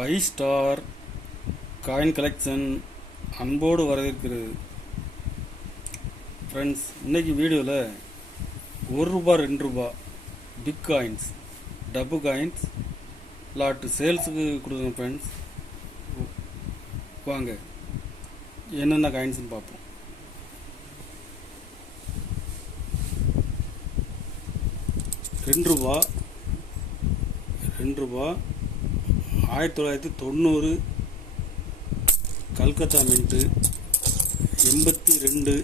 5 star coin collection அன்போடு வரவேற்கிறது. Friends, இன்றைக்கி வீடியோவில் ₹1 ₹2 பிக் காயின்ஸ், டப்பு காயின்ஸ் லாட்டு சேல்ஸுக்கு கொடுக்குறோம். ஃப்ரெண்ட்ஸ், வாங்க என்னென்ன காயின்ஸ்னு பார்ப்போம். ₹2 1990 கல்கத்தா மின்ட்டு. 82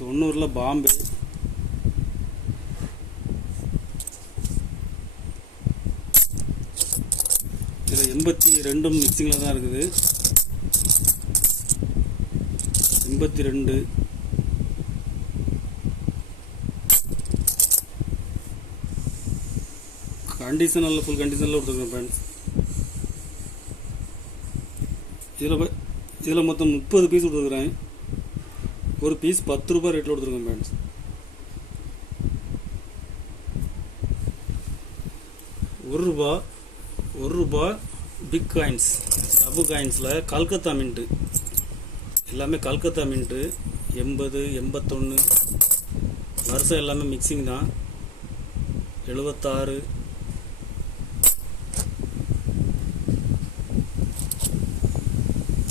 90 பாம்பே. இதில் 82 மிக்சிங்கில் தான் இருக்குது. 82 கண்டிஷன் நல்ல ஃபுல் கண்டிஷனில் கொடுத்துருக்கேன். ஃப்ரெண்ட்ஸ், இதில் மொத்தம் 30 பீஸ் கொடுத்துருக்குறேன். ஒரு பீஸ் ₹10 ரேட்டில் கொடுத்துருக்கேன். ஃப்ரெண்ட்ஸ், ₹1 பிக் காயின்ஸ், டபு காயின்ஸில் கல்கத்தா மின்ட்டு. எல்லாமே கல்கத்தா மின்ட்டு. 80 81 வருஷம் எல்லாமே மிக்சிங் தான். 76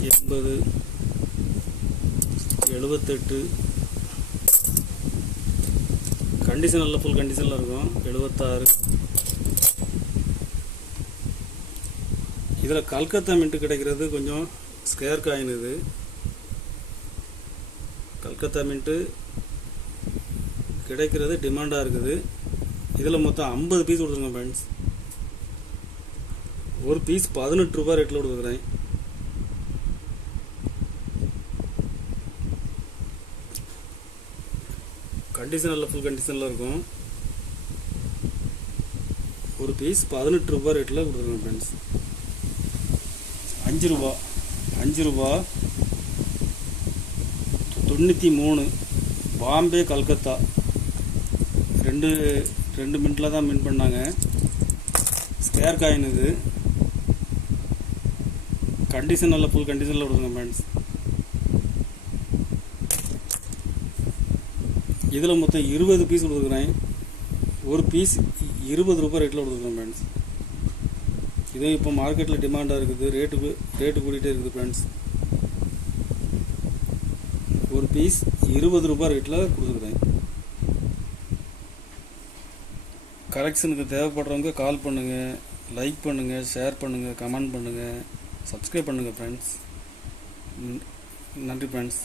80 78 கண்டிஷன் நல்ல ஃபுல் கண்டிஷனில் இருக்கும். 76 இதில் கல்கத்தா மின்ட்டு கிடைக்கிறது கொஞ்சம் ஸ்கேர் காயின். இது கல்கத்தா மின்ட்டு கிடைக்கிறது டிமாண்டாக இருக்குது. இதில் மொத்தம் 50 பீஸ் கொடுத்துருங்க. ஃப்ரெண்ட்ஸ், ஒரு பீஸ் ₹18 ரேட்டில் கொடுக்குறேன். கண்டிஷன் நல்ல ஃபுல் கண்டிஷனில் இருக்கும். ஒரு பீஸ் ₹18 ரேட்டில் கொடுத்துருக்கேன். ஃப்ரெண்ட்ஸ், ₹5 93 பாம்பே கல்கத்தா. ரெண்டு மின்ட்டில் தான் மின் பண்ணாங்க. Square coin. இது கண்டிஷன் நல்ல ஃபுல் கண்டிஷனில் கொடுத்துருங்க. ஃப்ரெண்ட்ஸ், இதில் மொத்தம் 20 பீஸ் கொடுத்துருக்குறேன். ஒரு பீஸ் ₹20 ரேட்டில் கொடுத்துருக்கேன். ஃப்ரெண்ட்ஸ், இதுவும் இப்போ மார்க்கெட்டில் டிமாண்டாக இருக்குது. ரேட்டு கூட்டிகிட்டே இருக்குது. ஃப்ரெண்ட்ஸ், ஒரு பீஸ் ₹20 ரேட்டில் கொடுத்துருக்குறேன். கலெக்ஷனுக்கு தேவைப்படுறவங்க கால் பண்ணுங்கள், லைக் பண்ணுங்கள், ஷேர் பண்ணுங்கள், கமெண்ட் பண்ணுங்கள், சப்ஸ்கிரைப் பண்ணுங்கள். ஃப்ரெண்ட்ஸ், நன்றி. ஃப்ரெண்ட்ஸ்.